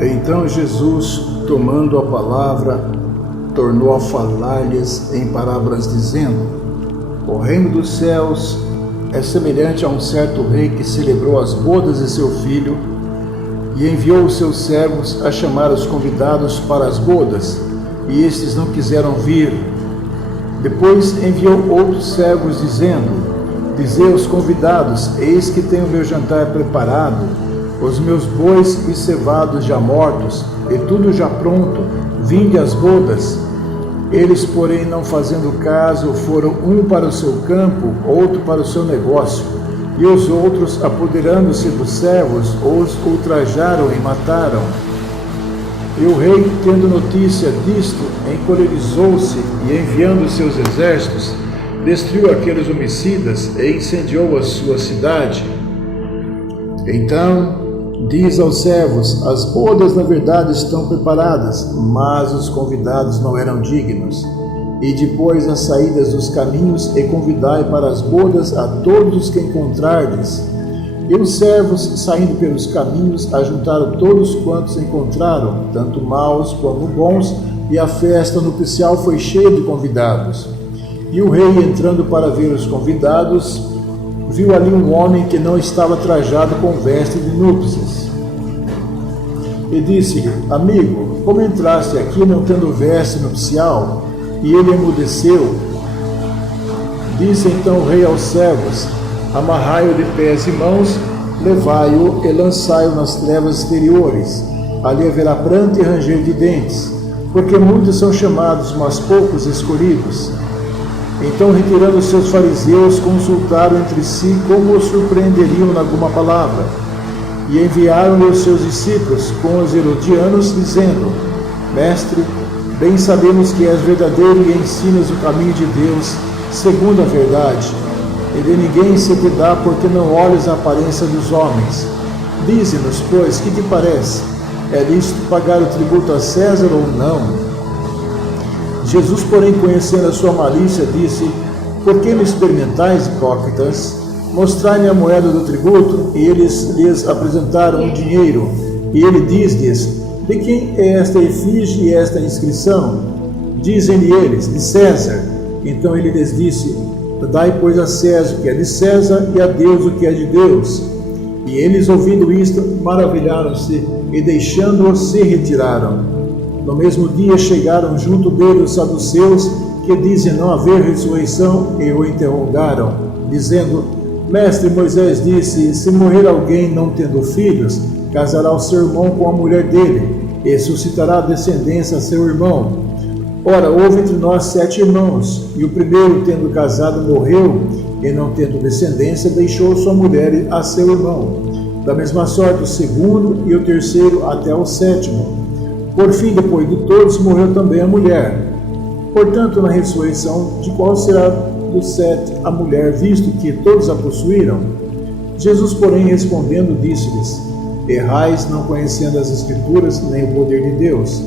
Então Jesus, tomando a palavra, tornou a falar-lhes em parábolas, dizendo: O reino dos céus é semelhante a um certo rei que celebrou as bodas de seu filho e enviou os seus servos a chamar os convidados para as bodas, e estes não quiseram vir. Depois enviou outros servos, dizendo: Dizei aos convidados: Eis que tenho o meu jantar preparado, os meus bois e cevados já mortos, e tudo já pronto, vinde às bodas. Eles, porém, não fazendo caso, foram um para o seu campo, outro para o seu negócio, e os outros, apoderando-se dos servos, os ultrajaram e mataram. E o rei, tendo notícia disto, encolerizou-se e, enviando seus exércitos, destruiu aqueles homicidas e incendiou a sua cidade. Então diz aos servos: As bodas na verdade estão preparadas, mas os convidados não eram dignos. E depois as saídas dos caminhos, e convidai para as bodas a todos os que encontrardes. E os servos, saindo pelos caminhos, ajuntaram todos quantos encontraram, tanto maus como bons, e a festa nupcial foi cheia de convidados. E o rei, entrando para ver os convidados, viu ali um homem que não estava trajado com veste de núpcias. E disse-lhe: Amigo, como entraste aqui não tendo veste nupcial? E ele emudeceu. Disse então o rei aos servos: Amarrai-o de pés e mãos, levai-o e lançai-o nas trevas exteriores. Ali haverá pranto e ranger de dentes, porque muitos são chamados, mas poucos escolhidos. Então, retirando os seus fariseus, consultaram entre si como o surpreenderiam em alguma palavra. E enviaram-lhe os seus discípulos com os herodianos, dizendo: Mestre, bem sabemos que és verdadeiro e ensinas o caminho de Deus, segundo a verdade. E de ninguém se te dá, porque não olhes a aparência dos homens. Dize-nos, pois, que te parece? É lícito pagar o tributo a César ou não? Jesus, porém, conhecendo a sua malícia, disse: Por que me experimentais, hipócritas? Mostrai-me a moeda do tributo. E eles lhes apresentaram o dinheiro. E ele diz-lhes: De quem é esta efígie e esta inscrição? Dizem-lhe eles: De César. Então ele lhes disse: Dai, pois, a César o que é de César, e a Deus o que é de Deus. E eles, ouvindo isto, maravilharam-se, e deixando-o, se retiraram. No mesmo dia chegaram junto dele os saduceus, que dizem não haver ressurreição, e o interrogaram, dizendo: Mestre, Moisés disse: Se morrer alguém não tendo filhos, casará o seu irmão com a mulher dele, e suscitará descendência a seu irmão. Ora, houve entre nós 7 irmãos, e o primeiro, tendo casado, morreu, e não tendo descendência, deixou sua mulher a seu irmão. Da mesma sorte o segundo e o terceiro até o 7º. Por fim, depois de todos, morreu também a mulher. Portanto, na ressurreição, de qual será dos 7 a mulher, visto que todos a possuíram? Jesus, porém, respondendo, disse-lhes: Errais, não conhecendo as Escrituras, nem o poder de Deus.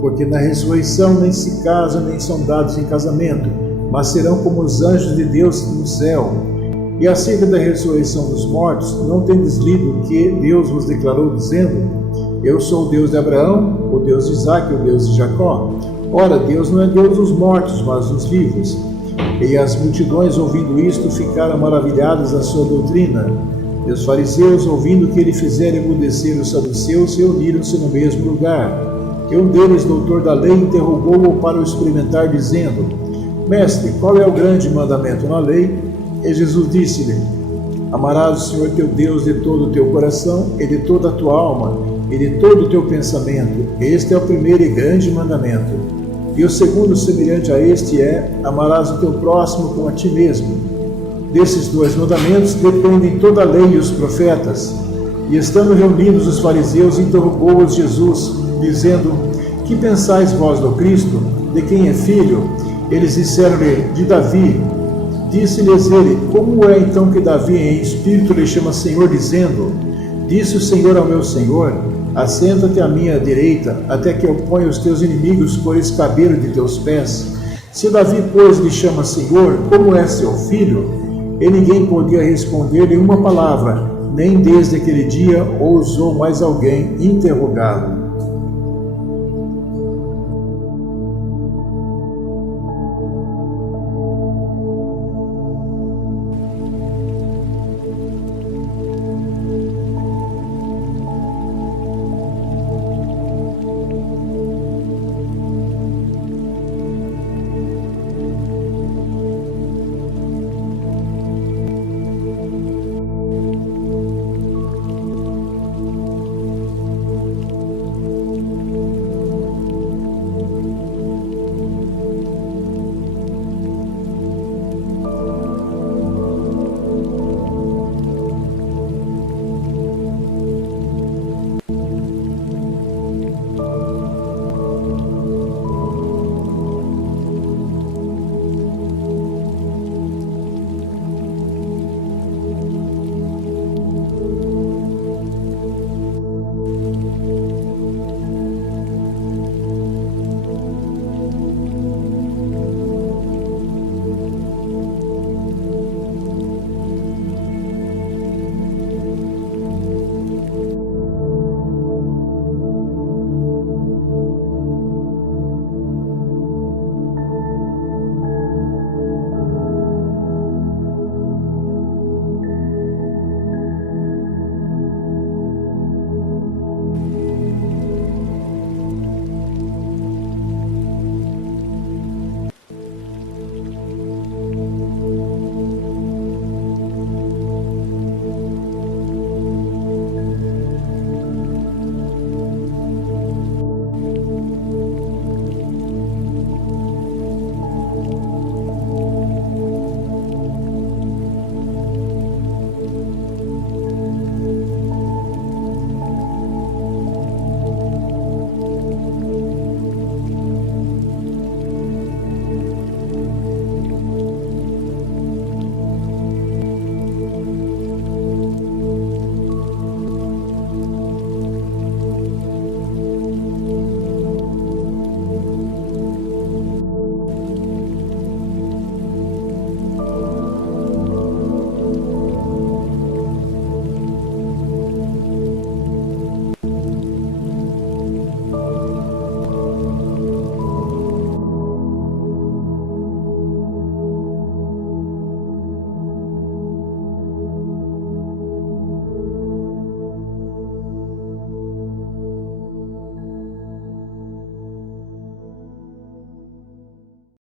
Porque na ressurreição nem se casam, nem são dados em casamento, mas serão como os anjos de Deus no céu. E acerca da ressurreição dos mortos, não tendes lido o que Deus vos declarou, dizendo: Eu sou o Deus de Abraão, o Deus de Isaque, o Deus de Jacó. Ora, Deus não é Deus dos mortos, mas dos vivos. E as multidões, ouvindo isto, ficaram maravilhadas da sua doutrina. E os fariseus, ouvindo que ele fizera emudecer os saduceus, reuniram-se no mesmo lugar. E um deles, doutor da lei, interrogou-o para o experimentar, dizendo: Mestre, qual é o grande mandamento na lei? E Jesus disse-lhe: Amarás o Senhor teu Deus de todo o teu coração, e de toda a tua alma, e de todo o teu pensamento. Este é o primeiro e grande mandamento. E o segundo, semelhante a este, é: Amarás o teu próximo como a ti mesmo. Desses 2 mandamentos dependem toda a lei e os profetas. E estando reunidos os fariseus, interrogou-os Jesus, dizendo: Que pensais vós do Cristo? De quem é filho? Eles disseram-lhe: De Davi. Disse-lhes ele: Como é então que Davi em espírito lhe chama Senhor, dizendo: Disse o Senhor ao meu Senhor: Assenta-te à minha direita, até que eu ponha os teus inimigos por escabelo de teus pés. Se Davi, pois, lhe chama Senhor, como é seu filho? E ninguém podia responder-lhe uma palavra, nem desde aquele dia ousou mais alguém interrogá-lo.